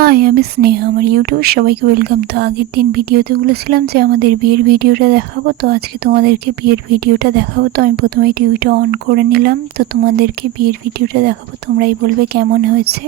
High, আমি স্নেহা। আমার ইউটিউবে সবাইকে ওয়েলকাম। তো আগের দিন ভিডিওতে বলেছিলাম যে আমাদের বিয়ের ভিডিওটা দেখাবো, তো আজকে তোমাদেরকে বিয়ের ভিডিওটা দেখাবো। তো আমি প্রথমে টিভিটা অন করে নিলাম, তো তোমাদেরকে বিয়ের ভিডিওটা দেখাবো, তোমরাই বলবে কেমন হয়েছে।